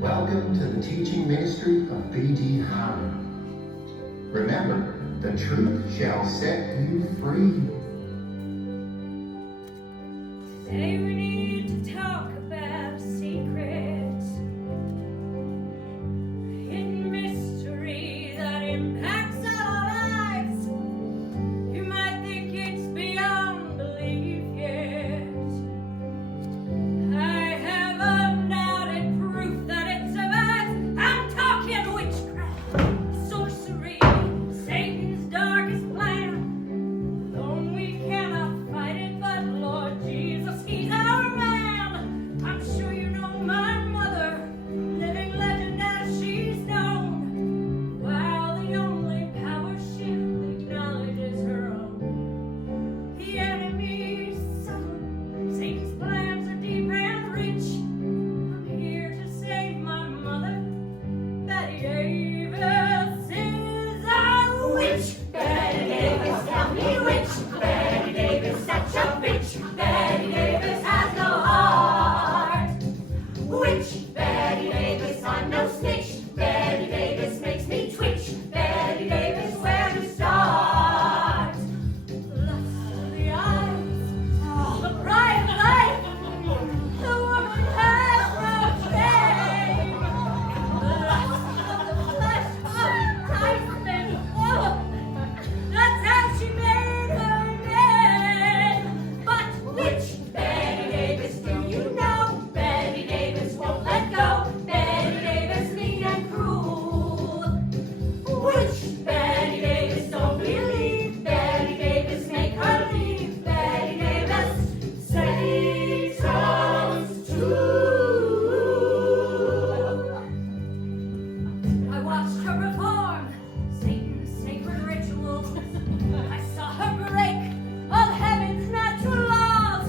Welcome to the teaching ministry of B.D. Howard. Remember, the truth shall set you free. Today we need to talk about secrets, hidden mystery that impacts our lives. You might think it's beyond belief, yet I have undoubted proof that it survives. I'm talking witchcraft, sorcery, Satan's darkest plan. Though we cannot fight it, but Lord Jesus, He's our man. I'm sure you know my mother, living legend as she's known. While the only power she'll acknowledge is her own. The enemy is subtle, Satan's plans are deep and rich. I'm here to save my mother. Betty Davis is a witch. Betty Davis, tell me which. Betty Davis, such a bitch. Betty Davis has no heart. Which? Betty Davis, I'm no snitch. Betty Davis makes me twitch. Betty Davis, where to start? Lust of the eyes, the pride of life. The woman has no shame. Lust of the flesh, oh, Christ and oh, that's how she made her name. But which Betty Davis do you know? Betty Davis won't let go. Betty Davis mean and cruel. Which Betty Davis don't believe? Betty Davis make her leave. Betty Davis, Satan's tool. I watched her perform Satan's sacred rituals. I saw her break all heaven's natural laws.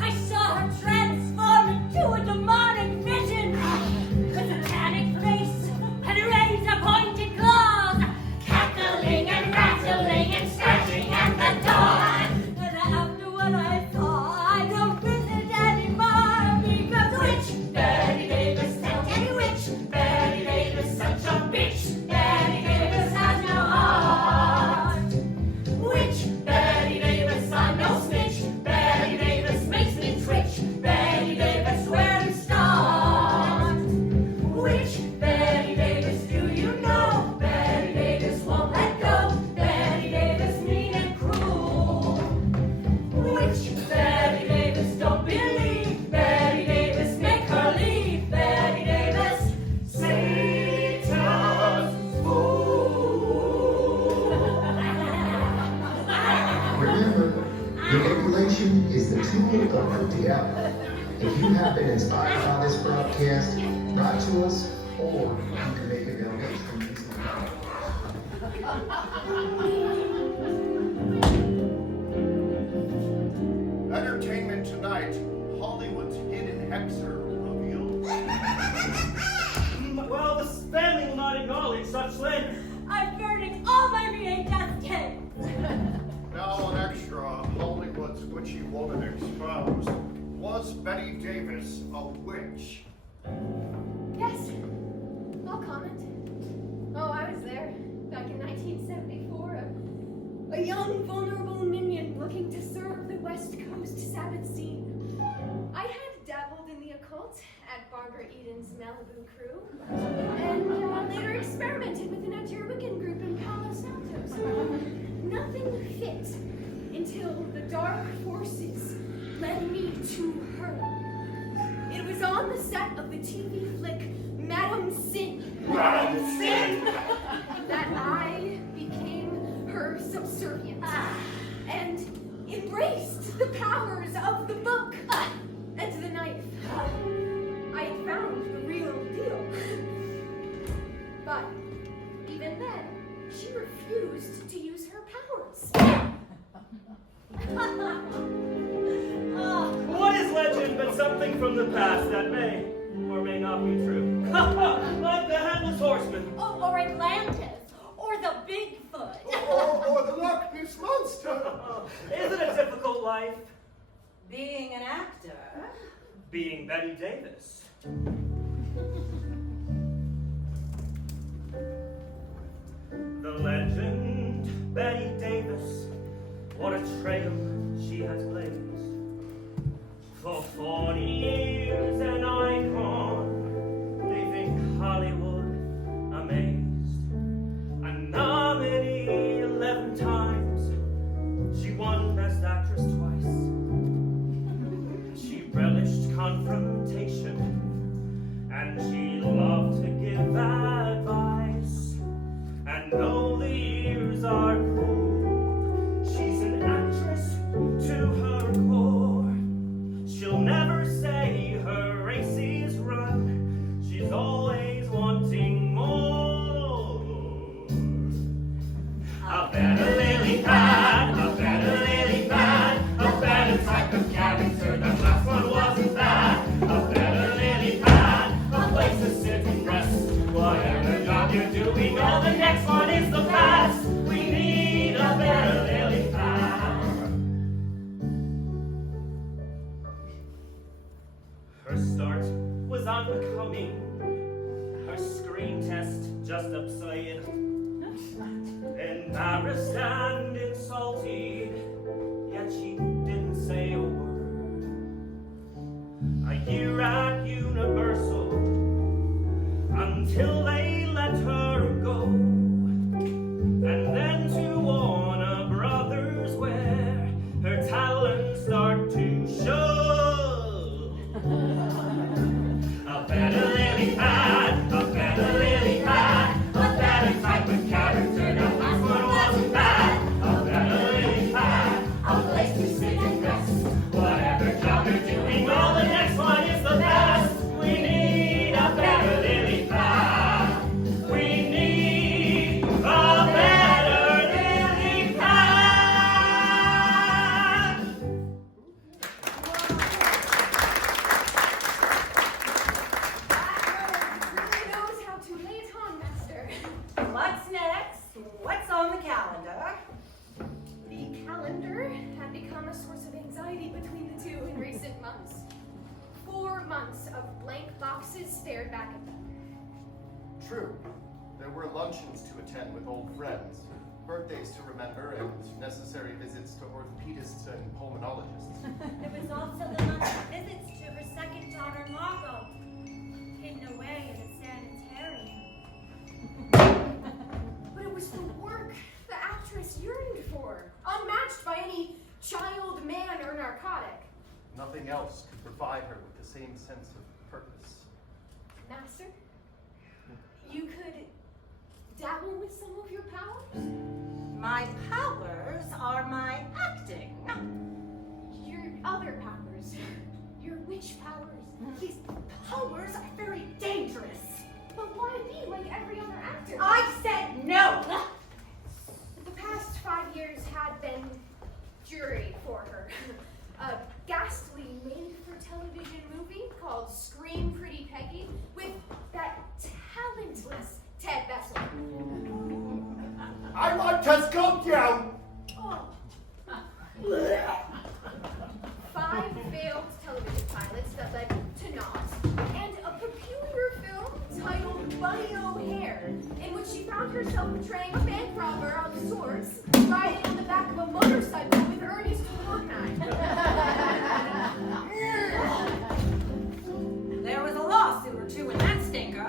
I saw her transform into a demonic vision, a satanic face and razor pointed claws, cackling and rattling and scratching at the door. And after what I saw, I don't visit anymore, because which Betty Davis, tell me which Betty Davis, such a bitch. Betty Davis has no heart. Which Betty Davis, I'm no snitch. Betty Davis makes me twitch. Betty Davis, where to start? Which Betty Davis do you know? Betty Davis won't let go. Betty Davis mean and cruel. Which Betty Davis don't believe? Betty Davis make her leave. Betty Davis, Satan's Remember, manipulation is the tool of the devil. If you have been inspired by this broadcast, write to us, or you can make a donation using Entertainment tonight, Hollywood's hidden hexer revealed. Well, this family will not acknowledge such slander. I'm burning all my VHS tapes. Now an extra, Hollywood's witchy woman exposed. Was Betty Davis a witch? Yes, I'll comment. Oh, I was there back in 1974. A young, vulnerable minion looking to serve the West Coast Sabbath scene. I had dabbled in the occult at Barbara Eden's Malibu crew, and later experimented with an Wiccan group in Palo Santos. Nothing fit until the dark forces led me to her. It was on the set of the TV flick Madam Sin. Madam Sin! That I became her subservient and embraced the powers of the book and the knife. I had found the real deal. But even then, she refused to use her powers. What is legend but something from the past that may or may not be true? Like the Headless Horseman. Or Atlantis. Or the Bigfoot. Or the Loch Ness Monster. Is it a difficult life? Being an actor. Being Betty Davis. legend, Bette Davis, what a trail she has blazed. For 40 years an icon, leaving Hollywood amazed. A nominee 11 times, she won Best Actress twice. She relished confrontation, and she loved to give advice. And though the years are cruel, she's an actress to her core. She'll never say her race is run. She's always wanting more. A better lily pad, a better lily pad, a better type of character. That last one wasn't bad. A better lily pad, a place to sit and rest. Whatever job you're doing, oh, the next one is the best. We need a better lily pad. Her start was unbecoming, her screen test just upside. Embarrassed and insulted, yet she didn't say a word. A year at Universal, until they let her go. And then to Warner Brothers, where her talents start to show. A better lily pad, a better lily pad, a better type of character. The last one wasn't bad. A better lily pad, a place to sit and rest. Whatever job you're doing, oh, the next one is the best. We need a better lily pad. We need a better lily pad. Really knows how to lay it on, master. What's next? What's on the calendar? The calendar had become a source of anxiety between the two in recent months. 4 months of blank boxes stared back at them. True. There were luncheons to attend with old friends, birthdays to remember, and necessary visits to orthopedists and pulmonologists. There was also the monthly visits to her second daughter, Margot, hidden away in a sanitarium. But it was the work the actress yearned for, unmatched by any child, man, or narcotic. Nothing else could provide her with the same sense of purpose. Master, you could dabble with some of your powers? My powers are my acting. Your other powers. Your witch powers. These powers are very dangerous. But why be like every other actor? I said no! The past 5 years had been juried for her. A ghastly made-for-television movie called Scream Pretty Peggy with that talentless Ted Bessel. I want to scope you! Oh. 5 failed television pilots that led to naught, and a peculiar film titled Bunny O'Hare, in which she found herself portraying a bank robber of sorts, riding on the back of a motorcycle with Ernest Borgnine. There was a lawsuit or two in that stinker.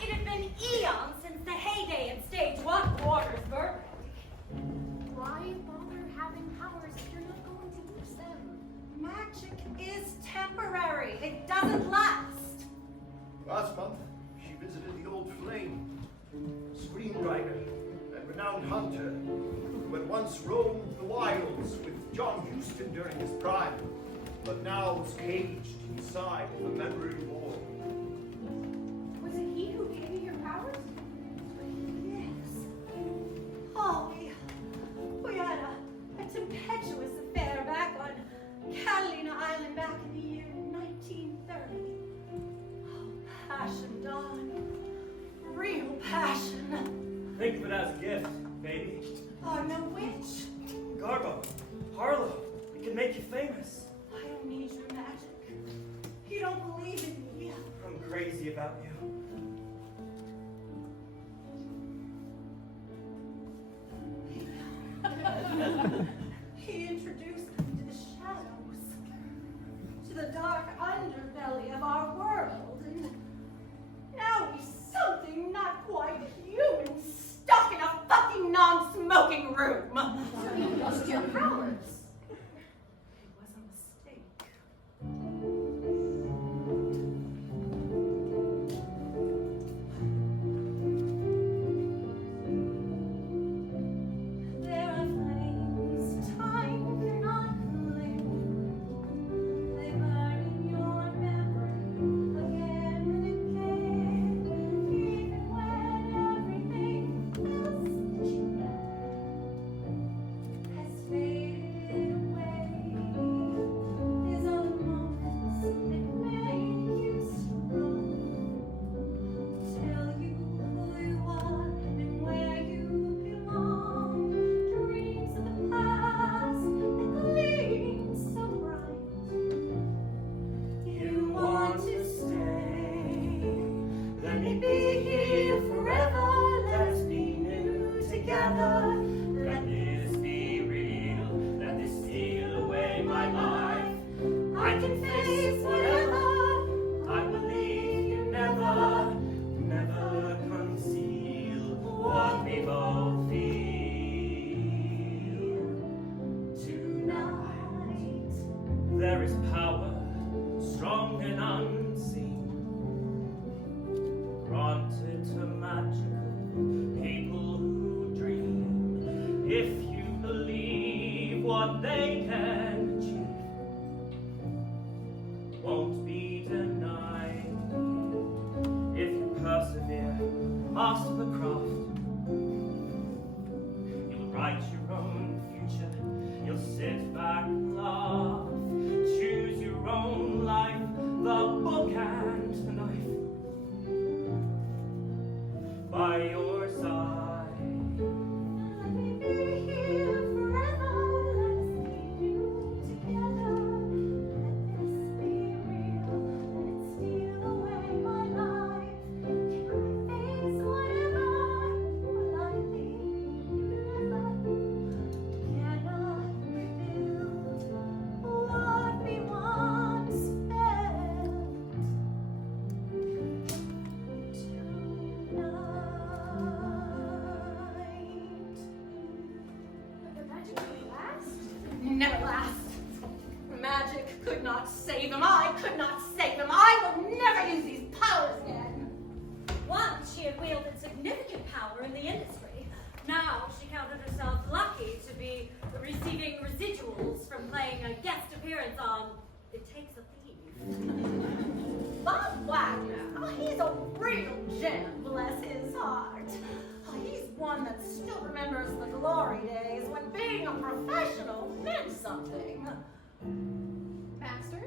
It had been eons since the heyday of stage 1 Waters Burbank. Why bother having powers if you're not going to use them? Magic is temporary. It doesn't last. Last month, she visited the old flame, screenwriter and renowned hunter, who had once roamed the wilds with John Huston during his prime, but now was caged inside a memory wall. Was it he who gave you your powers? Yes. Oh, we had a tempestuous affair back on Catalina Island back in the year 1930. Oh, passion, Dawn. Real passion. Think of it as a gift, baby. I'm no witch. Garbo, Harlow, it can make you famous. I don't need your magic. You don't believe in me. I'm crazy about you. playing a guest appearance on It Takes a Thief. Bob Wagner, he's a real gem, bless his heart. He's one that still remembers the glory days when being a professional meant something. Master,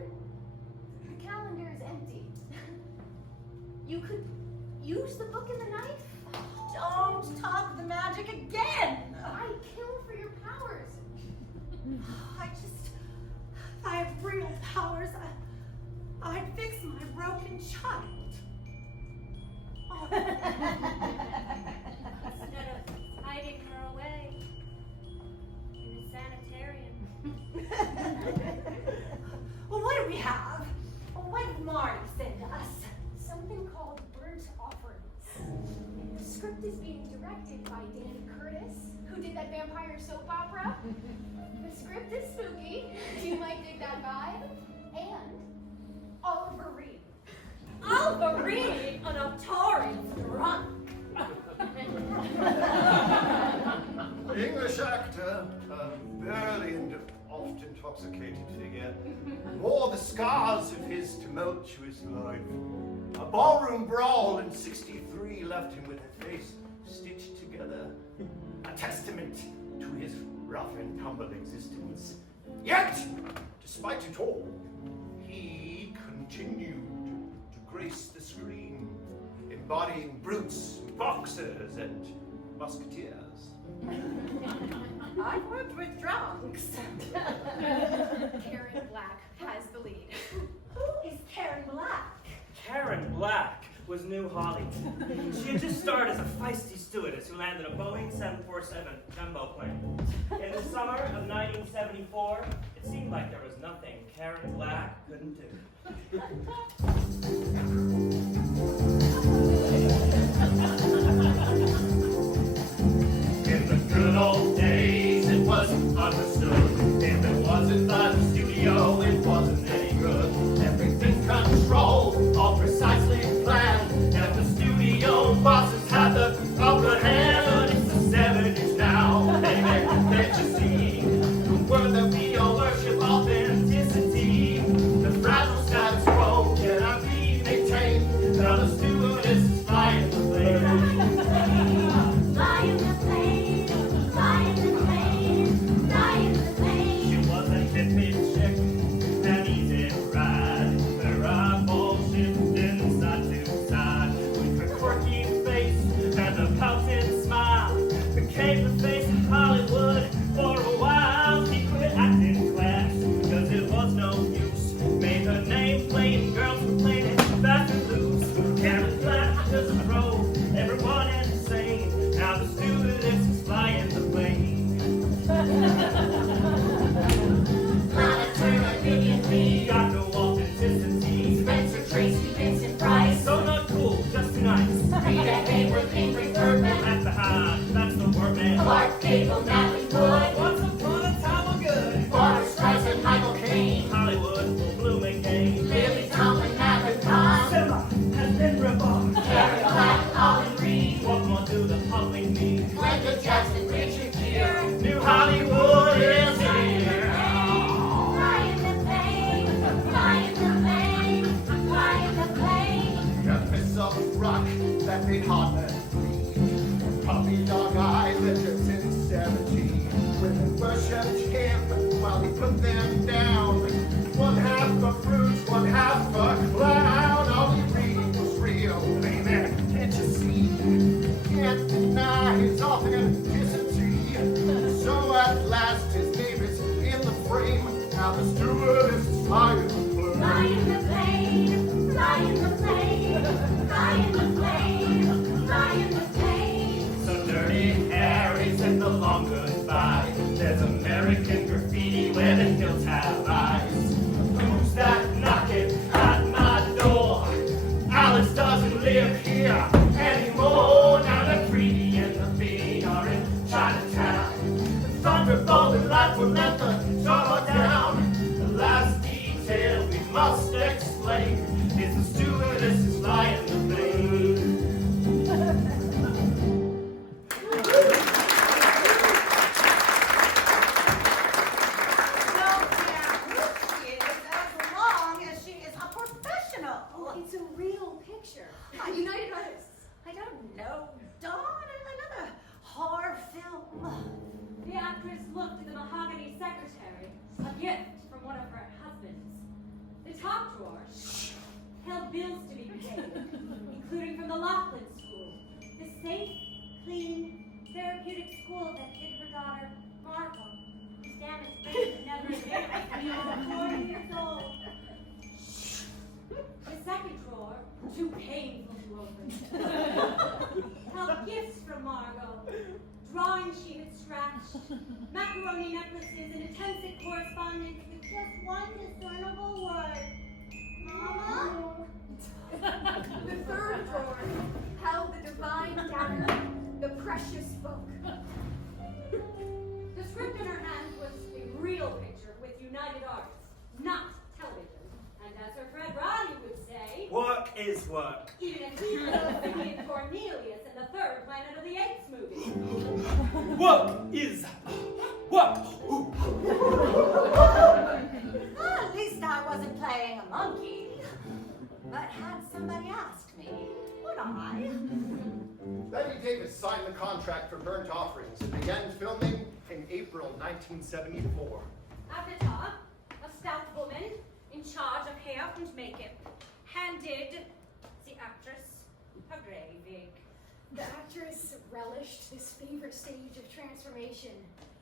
the calendar is empty. You could use the book and the knife? Don't talk the magic again! I kill for your powers. If I have real powers, I'd fix my broken child. Instead of hiding her away in a sanitarium. Well, what do we have? What did Marty send us? Something called Burnt Offerings. The script is being directed by Danny Curtis, who did that vampire soap opera. The script is spooky. You might dig that vibe. And Oliver Reed. Oliver Reed, a notorious drunk. The English actor, a burly and oft intoxicated figure, wore the scars of his tumultuous life. A ballroom brawl in '63 left him with a face stitched together, a testament to his rough and tumble existence. Yet, despite it all, he continued to grace the screen, embodying brutes, boxers, and musketeers. I've worked with drunks. Karen Black has the lead. Who is Karen Black? Karen Black was New Holly. She had just starred as a feisty stewardess who landed a Boeing 747 jumbo plane. In the summer of 1974, it seemed like there was nothing Karen Black couldn't do. In the good old days, it was understood. If it wasn't by the studio, it wasn't any good. Everything controlled, all precisely planned. And the studio bosses had the upper hand. It's the 70s now, baby, can't you see? The word that we all worship, authenticity. The fragile status quo cannot be maintained. Now the stewardess is flying the plane. Flying the plane, flying the plane, flying the plane. She was a hippie chick, an easy ride. Her eyeballs shifting side to side. With her quirky face and a pouting smile, became the face of Hollywood for a while. She quit acting class, cause it was no use. Made her name plain, girls were playing it fast and loose. Karen Black was a pro, everyone insane. Now the stewardess is flying the plane. Planetary immediately. Got no authenticity. Spencer Tracy, Vincent Price. So not cool, just nice. Rita Hayworth, Ingrid Bergman. At the high, that's the word, man. Clark Gable, Natalie Wood. Once upon a time we're good. Barbra Streisand, Michael Caine. Hollywood, blooming game. Lily Tomlin, Natalie Kahn. Simba has been reborn. Karen Black, Olin Reed. What more do the public need? Glenda Jackson, Richard Gere. New Hollywood is here. Flying the plane, flying the plane, flying the plane. Got Miss of Rock that made hot men bleed. Puppy dog eyes that just insanity. Women worshipped him while he put them down. One half a fruit, one half a clown. All he read was real, baby. Can't you see? Can't deny his authenticity. So at last his name is in the frame. Now the stewardess is flying the plane. Flying the plane, flying the plane, flying the plane, flying the plane. So Dirty Harry's in the long goodbye. There's American graffiti where the hills have eyes. Who's that knocking at my door? Alice doesn't live here anymore. Now the Treaty and the Bee are in Chinatown. Thunderbolt and light will let the shore down. The last detail we must explain is the stewardess is flying the plane. No, Karen. whole picture. United Artists. I don't know, Dawn, another horror film. The actress looked at the mahogany secretary, a gift from one of her husbands. The top drawer held bills to be paid, including from the Laughlin School, the safe, clean, therapeutic school that hid her daughter, Margot, whose damaged brain had never been 4 years old. The second drawer, too painful to open, held gifts from Margot, drawings she had scratched, macaroni necklaces, and attempts at correspondence with just one discernible word. Mama? The third drawer held the divine dagger, the precious book. The script in her hand was a real picture with United Artists, not television. And as Sir Fred Roddy would say, Work is work. even if he was thinking of Cornelius in the third Planet of the Apes movie. Work is work. Well, at least I wasn't playing a monkey. But had somebody asked me, would I? Betty Davis signed the contract for Burnt Offerings and began filming in April 1974. At the top, a stout woman in charge of hair and makeup handed the actress a grey wig. The actress relished this favorite stage of transformation.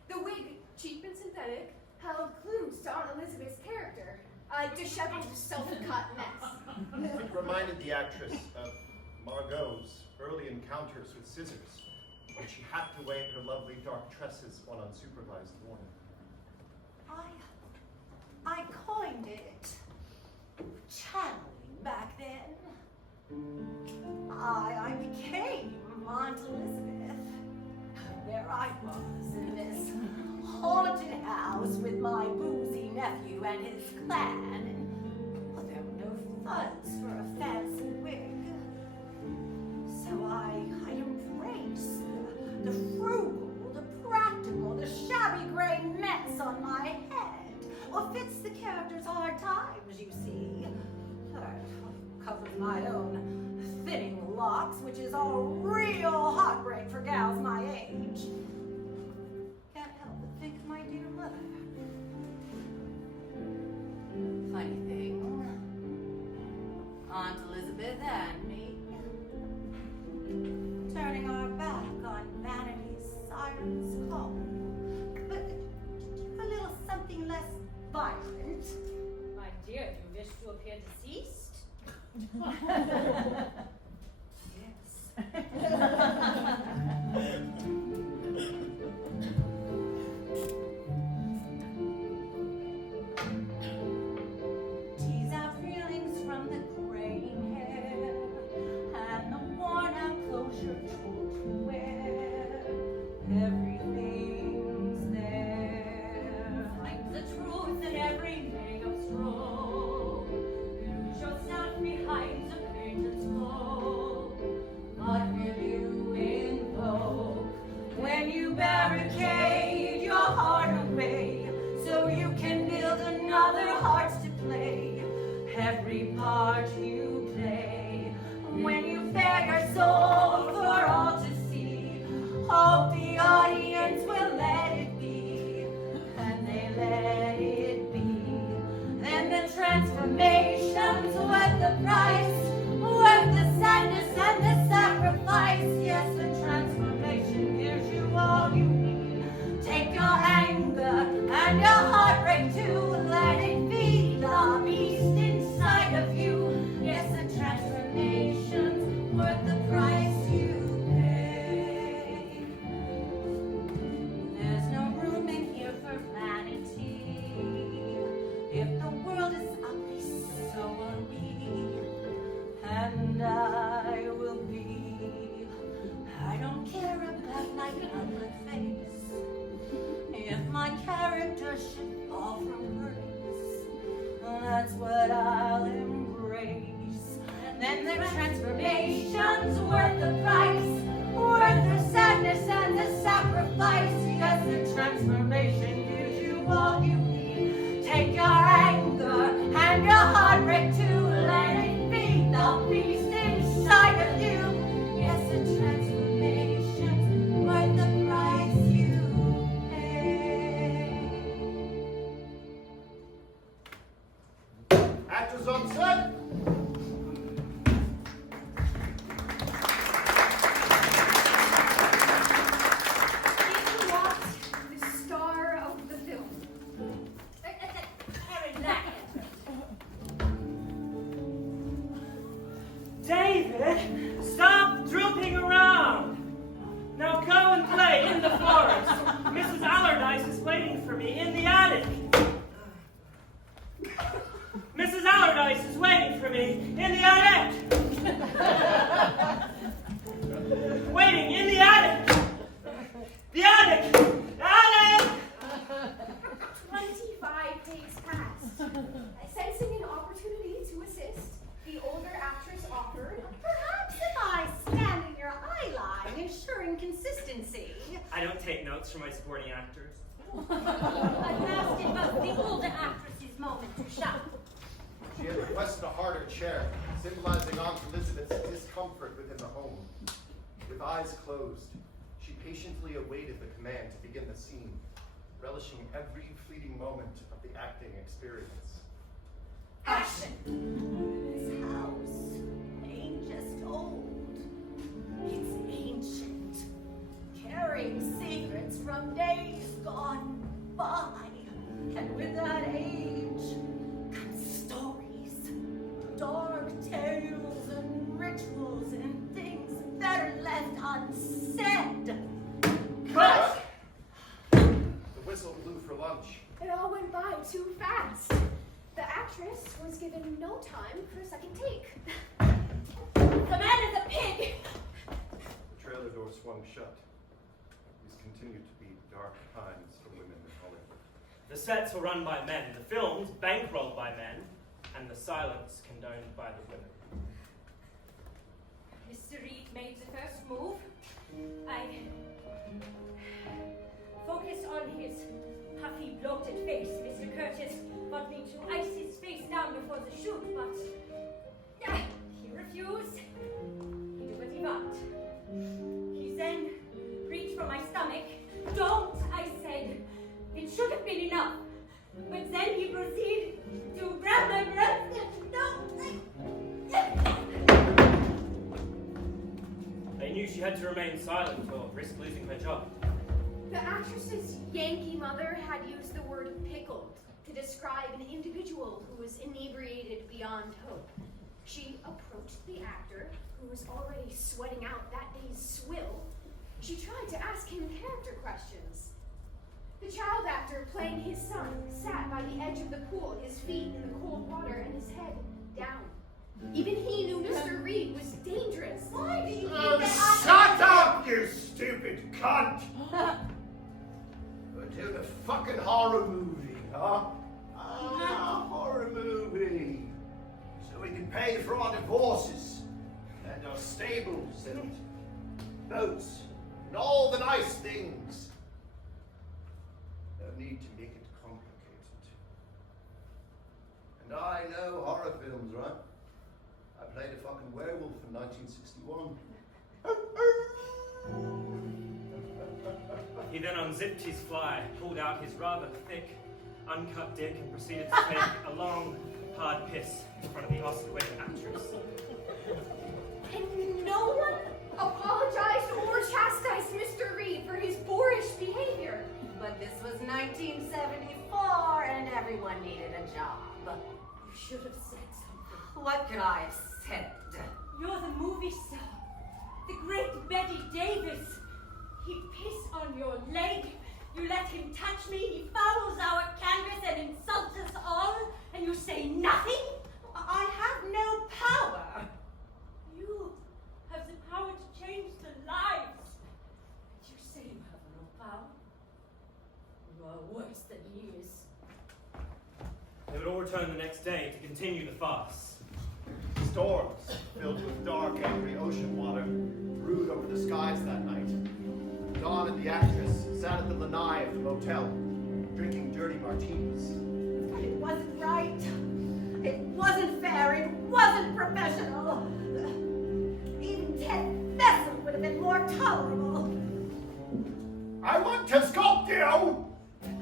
The wig, cheap and synthetic, held clues to Aunt Elizabeth's character, a disheveled, self-cut mess. It reminded the actress of Margot's early encounters with scissors when she hacked away her lovely dark tresses one unsupervised morning. I coined it channeling back then. I became Aunt Elizabeth. There I was in this haunted house with my boozy nephew and his clan, and well, there were no funds for a fancy wig. So I embraced the frugal, the practical, the shabby gray mess on my head. Well, fits the character's hard times, you see. Covered my own thinning locks, which is a real heartbreak for gals my age. Can't help but think of my dear mother. Funny thing, Aunt Elizabeth and me, turning our back on vanity's siren's call, but a little something less violent. My dear, do you wish to appear deceased? Tease out feelings from the graying hair and the worn out closure told to wear. Everything's there. Find the truth in every make-up stroke. Lose yourself behind the painted smoke. What will you invoke when you barricade your heart away so you can build another heart to play? Every part you play when you bare your soul for all to see. Hope the audience will let it be, and they let it be. Then the transformation's worth the price, worth the sadness and the sacrifice. Yes, the transformation gives you all you need. Take your anger and your heartbreak too. Let it be the beast inside of you. Yes, the transformation's worth the price you pay. There's no room in here for vanity. If the world is ugly, so are we. And I will be. I don't care about my public face. If my character should fall from grace, that's what I'll embrace. Then the transformation's worth the price, worth the sadness and the sacrifice. Yes, the transformation gives you all you need. Take your anger and your heartbreak too. Let it be the beast Bette, stop drooping around. Now go and play in the forest. Mrs. Allardyce is waiting for me in the attic. Mrs. Allardyce is waiting for me in the attic. Waiting in the attic. The attic. The attic. 25 days passed. Sensing an opportunity to assist, the older actress offered, Perhaps if I stand in your eye line, ensuring consistency. I don't take notes from my supporting actors. At last it was the older actress's moment to shout. She had requested a harder chair, symbolizing Aunt Elizabeth's discomfort within the home. With eyes closed, she patiently awaited the command to begin the scene, relishing every fleeting moment of the acting experience. Action! This house ain't just old, it's ancient, carrying secrets from days gone by. And with that age come stories, dark tales and rituals and things better left unsaid. Cut! The whistle blew for lunch. it all went by too fast. The actress was given no time for a second take. The man is a pig! The trailer door swung shut. These continued to be dark times for women in Hollywood. The sets were run by men, the films bankrolled by men, and the silence condoned by the women. Mr. Reed made the first move. I focused on his puffy, bloated face. Mr. Curtis wanted me to ice his face down before the shoot, but he refused. He did what he wanted. He then reached for my stomach. Don't, I said. It should have been enough. But then he proceeded to grab my breast. They knew she had to remain silent or risk losing her job. The actress's Yankee mother had used the word pickled to describe an individual who was inebriated beyond hope. She approached the actor, who was already sweating out that day's swill. She tried to ask him character questions. The child actor, playing his son, sat by the edge of the pool, his feet in the cold water and his head down. Even he knew Mr. Reed was dangerous. Why do you think Oh, that shut up, you stupid cunt! We're doing a fucking horror movie, huh? A horror movie. So we can pay for our divorces, and our stables, and boats, and all the nice things. No need to make it complicated. And I know horror films, right? I played a fucking werewolf in 1961. He then unzipped his fly, pulled out his rather thick, uncut dick, and proceeded to take a long, hard piss in front of the Oscar-winning actress. And no one apologized or chastised Mr. Reed for his boorish behavior. But this was 1974 and everyone needed a job. You should have said something. What could I have said? You're the movie star. The great Bette Davis. He pissed on your leg. You let him touch me. He fouls our canvas and insults us all. And you say nothing? I have no power. You have the power to change the lives. But you say you have no power. You are worse than he is. They would all return the next day to continue the farce. Storms filled with dark, angry ocean water brewed over the skies that night. Dawn and the actress sat at the lanai of the motel, drinking dirty martinis. But it wasn't right. It wasn't fair. It wasn't professional. Even Ted Vessel would have been more tolerable. I want to sculpt you!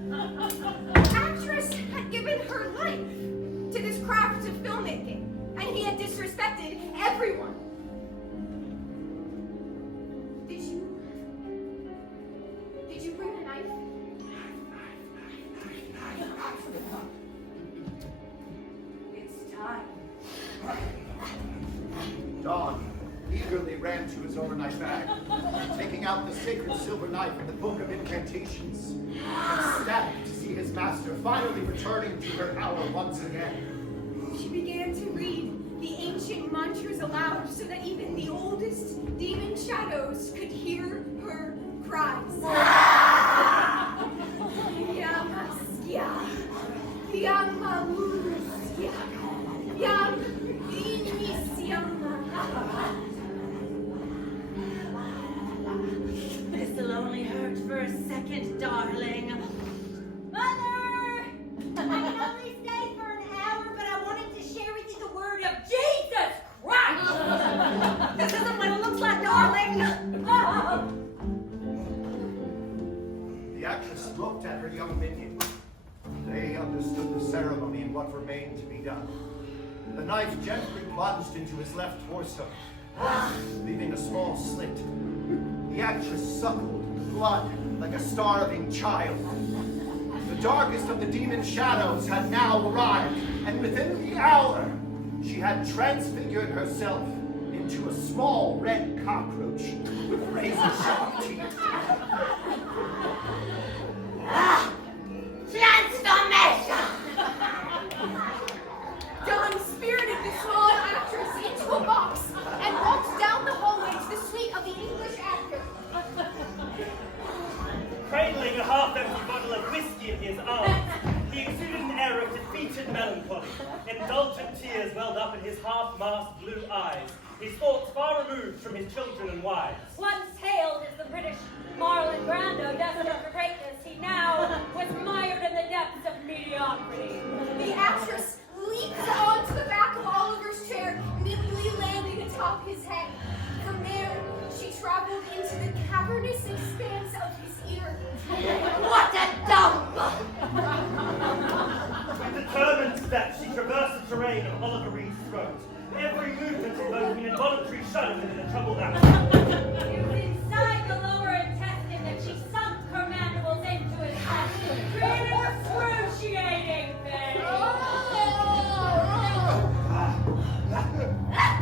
The actress had given her life to this craft of filmmaking, and he had disrespected everyone. Did you bring a knife? It's time. Dawn eagerly ran to his overnight bag, taking out the sacred silver knife and the book of incantations, ecstatic to see his master finally returning to her power once again. She began to read the ancient mantras aloud so that even the oldest demon shadows could hear her cries. Yamaskia, Yamamuskia, Yaminisyama. This'll only hurt for a second, darling. Mother! I can only stay for an hour, but I wanted to share with you the word of Jesus Christ! This isn't what it looks like, darling. The actress looked at her young minion. They understood the ceremony and what remained to be done. The knife gently plunged into his left torso, leaving a small slit. The actress suckled blood like a starving child. The darkest of the demon shadows had now arrived, and within the hour, she had transfigured herself into a small red cockroach with razor-sharp teeth. Transformation! John spirited the small actress into a box and walked down the hallway to the suite of the English actor. Cradling a half-empty bottle of whiskey in his arms, he exuded an air of defeated melancholy. Indulgent tears welled up in his half-masked blue eyes, his thoughts far removed from his children and wives. Once hailed as the British Marlon Brando destined for greatness, he now was mired in the depths of mediocrity. The actress leaped onto the back of Oliver's chair, nimbly landing atop his head. From there, she traveled into the cavernous expanse of his ear. What a dump! With determined steps, she traversed the terrain of Oliver Reed's throat, every movement invoking an involuntary shudder within the troubled act. It was inside the lower intestine that she sunk her mandibles into his head, creating an excruciating pain.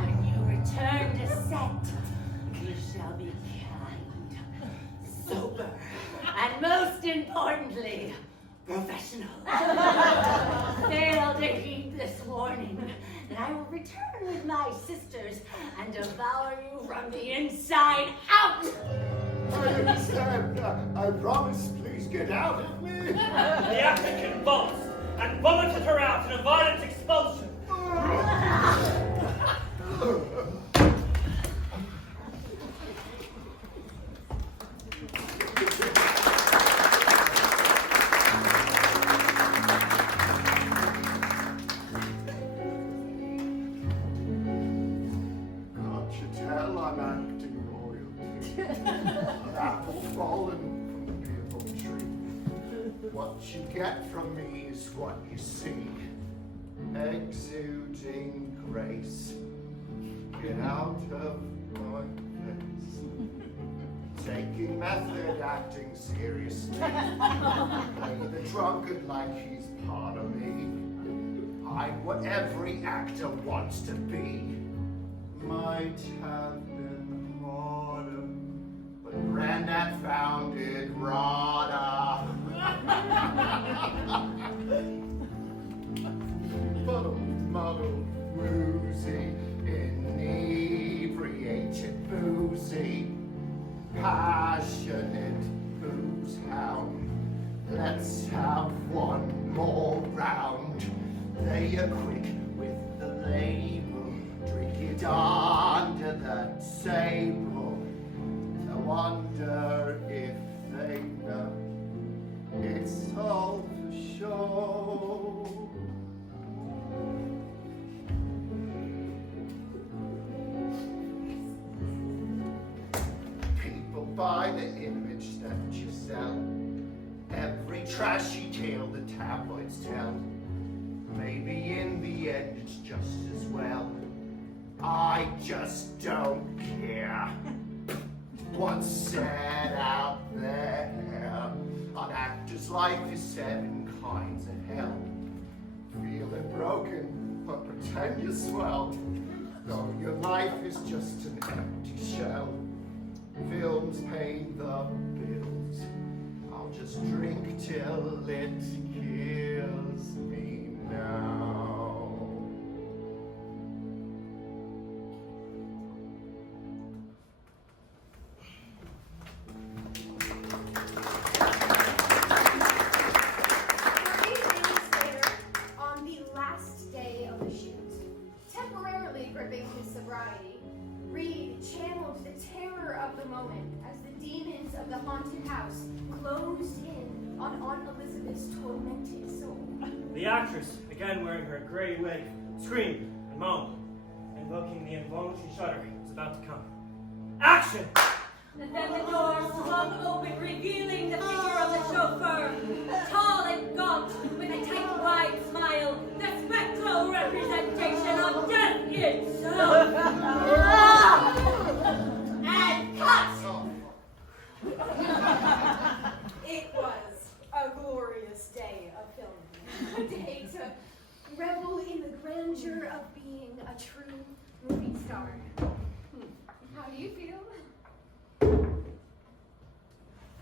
When you return to set, you shall be kind, sober, and most importantly, professional. Fail to heed this warning, and I will return with my sisters and devour you from the inside out. I understand. I promise. Please get out of me. The actor convulsed and vomited her out in a violent expulsion. Can't you tell I'm acting royalty? An apple fallen from the beautiful tree. What you get from me is what you see. Exuding grace. Get out of my face. Taking method acting seriously. Play the drunkard like he's part of me. I'm what every actor wants to be. Might have been harder, but Granddad found it harder. Muddled, woozy, inebriated, boozy, passionate booze hound. Let's have one more round. They are quick with the label, drink it under the table. I wonder if they know it's all for show. People buy the image that you sell. Every trashy tale the tabloids tell. Maybe in the end it's just as well. I just don't care. What's said out there? An actor's life is 7 kinds of hell. Feeling broken, but pretend you're swell. Though your life is just an the bills. I'll just drink till it kills me now. Gripping his sobriety, Reed channeled the terror of the moment as the demons of the haunted house closed in on Aunt Elizabeth's tormented soul. The actress, again wearing her gray wig, screamed and moaned, invoking the involuntary shudder was about to come. Action! And then the door swung open, revealing the figure of the chauffeur, tall and gaunt, with a tight, wide smile, the spectral representation of death itself. And cut! It was a glorious day of filming. A day to revel in the grandeur of being a true movie star. How do you feel?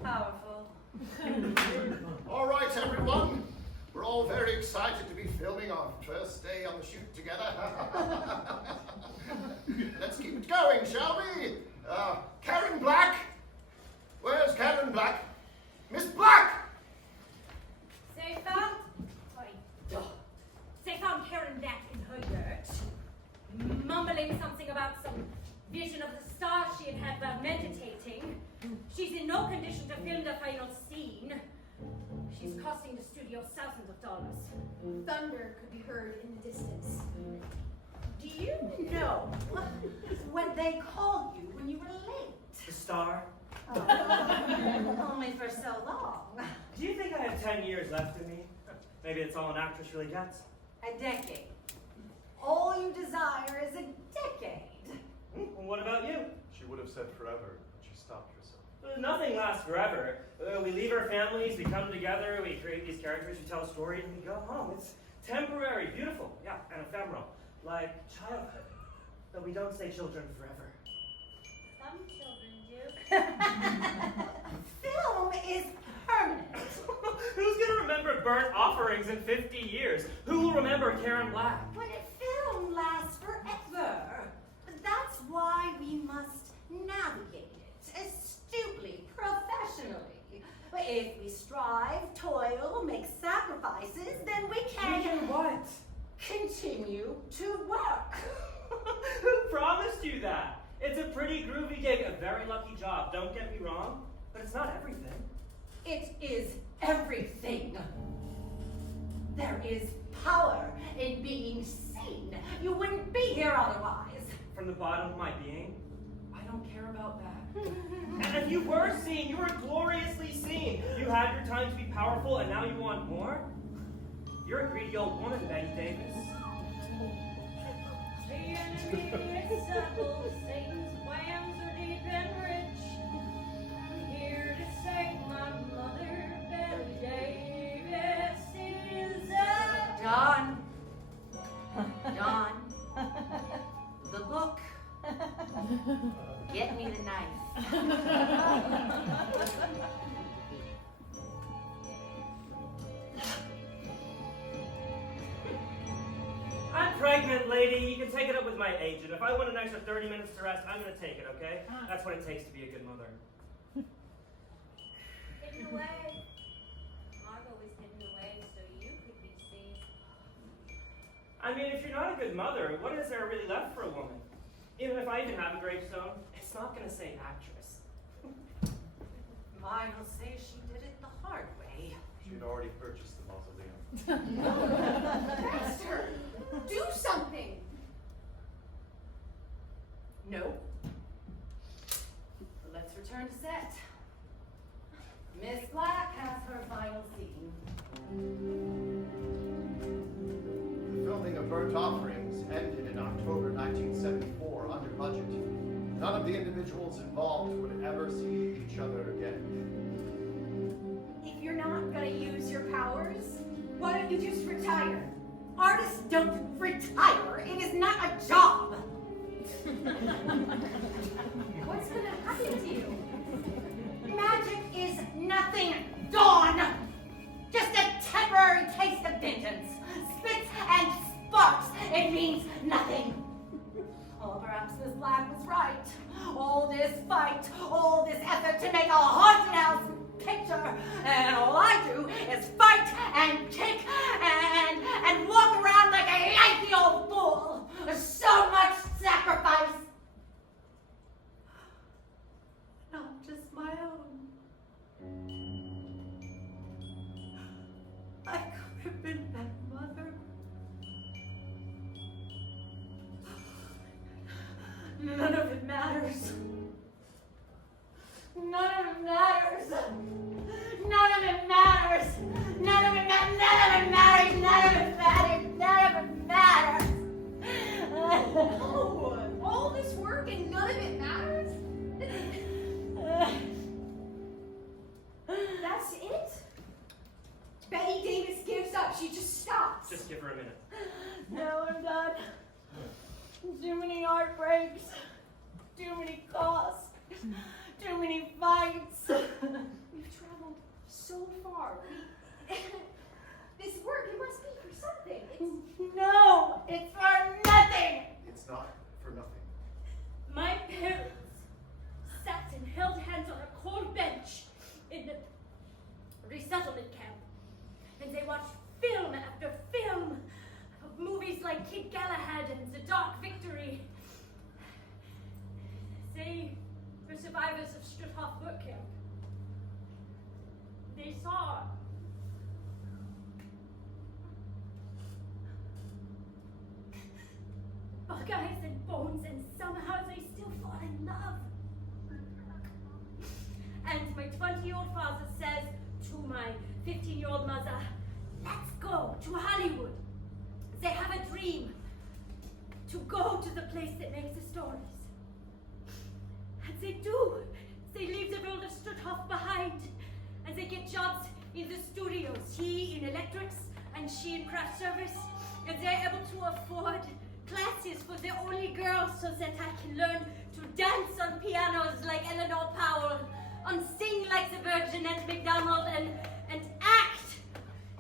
Powerful. All right, everyone. We're all very excited to be filming our first day on the shoot together. Let's keep it going, shall we? Karen Black. Where's Karen Black? Miss Black! They found Karen Black in her yurt, mumbling something about some vision of the stars she had had while meditating. She's in no condition to film the final scene. She's costing the studio thousands of dollars. Thunder could be heard in the distance. Do you know when they called you when you were late? The star? Only for so long. Do you think I have 10 years left in me? Maybe it's all an actress really gets. A decade. All you desire is a decade. Well, what about you? She would have said forever, but she stopped herself. Nothing lasts forever. We leave our families, we come together, we create these characters, we tell a story, and we go home. It's temporary, beautiful, yeah, and ephemeral, like childhood. But we don't stay children forever. Some children do. Film is permanent. Who's gonna remember burnt offerings in 50 years? Who will remember Karen Black? But film lasts forever. That's why we must navigate it astutely, professionally. If we strive, toil, make sacrifices, then we can... We can what? Continue to work. Who promised you that? It's a pretty groovy gig, a very lucky job, don't get me wrong, but it's not everything. It is everything. There is power in being seen. You wouldn't be here otherwise. From the bottom of my being, I don't care about that. And you were seen, you were gloriously seen. You had your time to be powerful, and now you want more? You're a greedy old woman, Betty Davis. The intermediate circle, Satan's plans are deep and rich. I'm here to save my mother, Bette Davis is a... John. The book. Get me the knife. I'm pregnant, lady. You can take it up with my agent. If I want an extra 30 minutes to rest, I'm going to take it, okay? That's what it takes to be a good mother. Hidden away. Margot was hidden away so you could be seen. I mean, if you're not a good mother, what is there really left for a woman? Even if I even have a gravestone, it's not going to say actress. Mine will say she did it the hard way. She had already purchased the mausoleum. Master, do something. No. But let's return to set. Miss Black has her final scene. The filming of Burnt Offerings ended in October 1974 under budget. None of the individuals involved would ever see each other again. If you're not gonna use your powers, why don't you just retire? Artists don't retire. It is not a job. What's gonna happen to you? right. All this fight, all this effort to make a haunted house picture, and all I do is fight and kick and walk around like a yankee old fool. So much sacrifice. Not just my own. I could have been that mother. None of it matters. None of it matters. None of it matters. None of it matters. None of it matters. None of it matters. None of it matters. Oh, all this work and none of it matters? That's it? Betty Davis gives up. She just stops. Just give her a minute. No, I'm done. Too many heartbreaks. Too many costs. Too many fights. We've traveled so far. This work, it must be for something. No, it's for nothing. It's not for nothing. My parents sat and held hands on a cold bench in the resettlement camp, and they watched film after film of movies like Kid Galahad and The Dark Victory. They were survivors of Stutthof work camp. They saw buckeyes and bones, and somehow they still fall in love. And my 20-year-old father says to my 15-year-old mother, let's go to Hollywood. They have a dream to go to the place that makes the stories. And they do. They leave the world of Stutthof behind. And they get jobs in the studios. He in electrics and she in craft service. And they're able to afford classes for the only girls so that I can learn to dance on pianos like Eleanor Powell, and sing like the Virginette McDonald, and act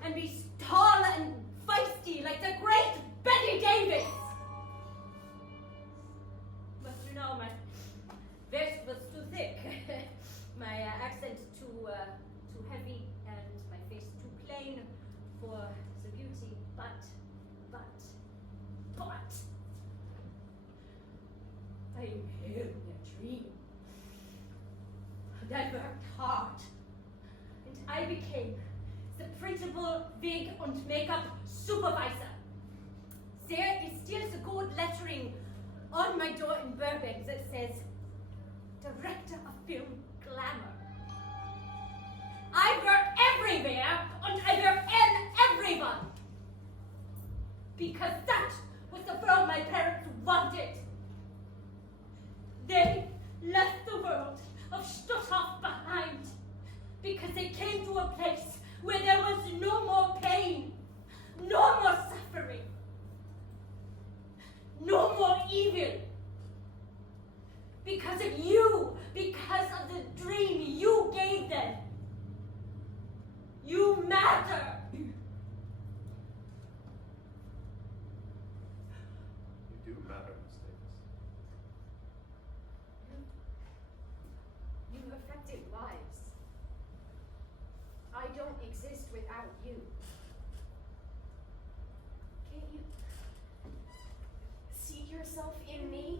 and be tall and feisty like the great Bette Davis. But you know, my voice was too thick, my accent too heavy, and my face too plain for the beauty. But I am here in a dream. And I worked hard. And I became the principal wig and makeup supervisor. There is still the gold lettering on my door in Burbank that says, Director of Film Glamour. I work everywhere, and I work in everyone. Because that was the world my parents wanted. They left the world of Stutthof behind because they came to a place where there was no more pain, no more suffering, no more evil. Because of you, because of the dream you gave them. You matter. You do matter, Miss Davis. You've affected lives. I don't exist without you. Can't you see yourself in me?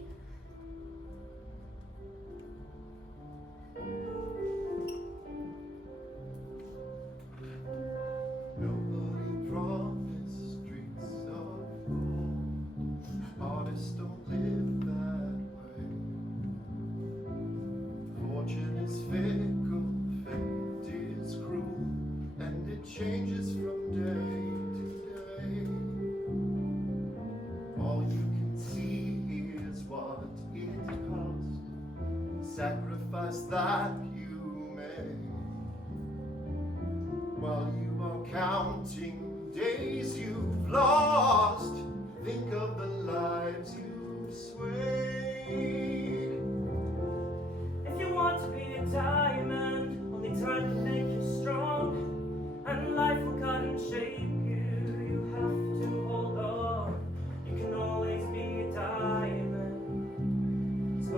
Nobody promised streets of gold. Artists don't live that way. Fortune is fickle, fate is cruel, and it changes from day to day. All you can see is what it cost. Sacrifice that you made. While you are counting days you've lost, think of the lives you've swayed. If you want to be a diamond, only time can make you strong, and life will cut and shape you. You have to hold on. You can always be a diamond. So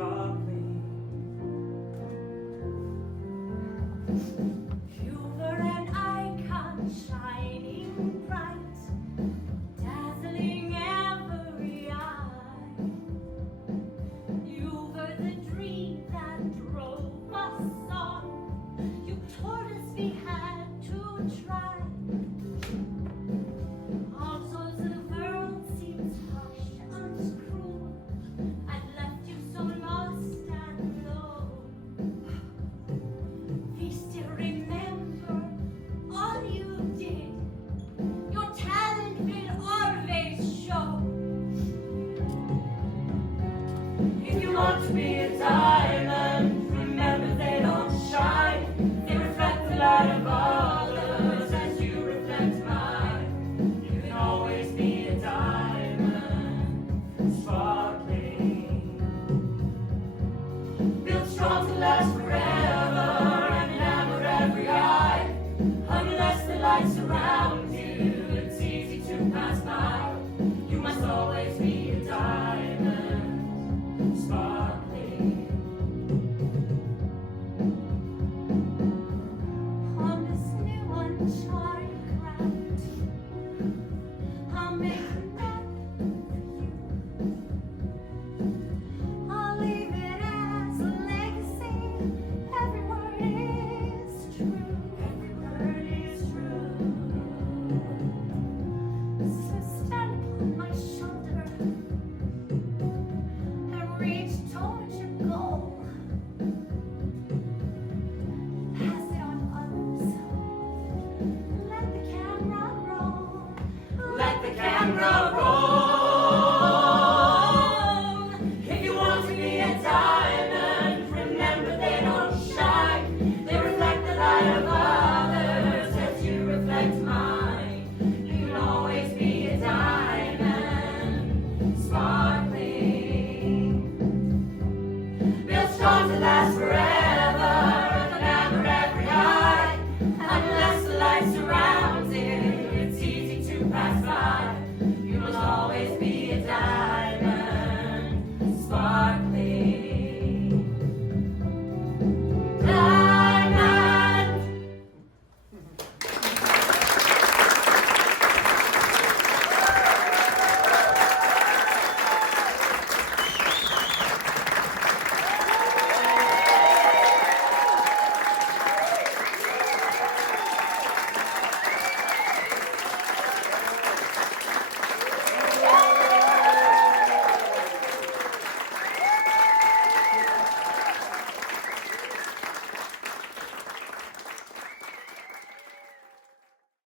built strong to last forever and enamor every eye. Unless the lights surround you, it's easy to pass by. You must always be a diamond, sparkling. On this new uncharted ground, I'll make a map for you. I'll leave it as a legacy. Every word is true. Every word is true. So stand upon my shoulder and reach towards your goal. Pass it on to others. Let the camera roll. Let the camera roll. If you want to be a diamond, remember they don't shine. They reflect the light of others as you reflect mine. You can always be a diamond, sparkling.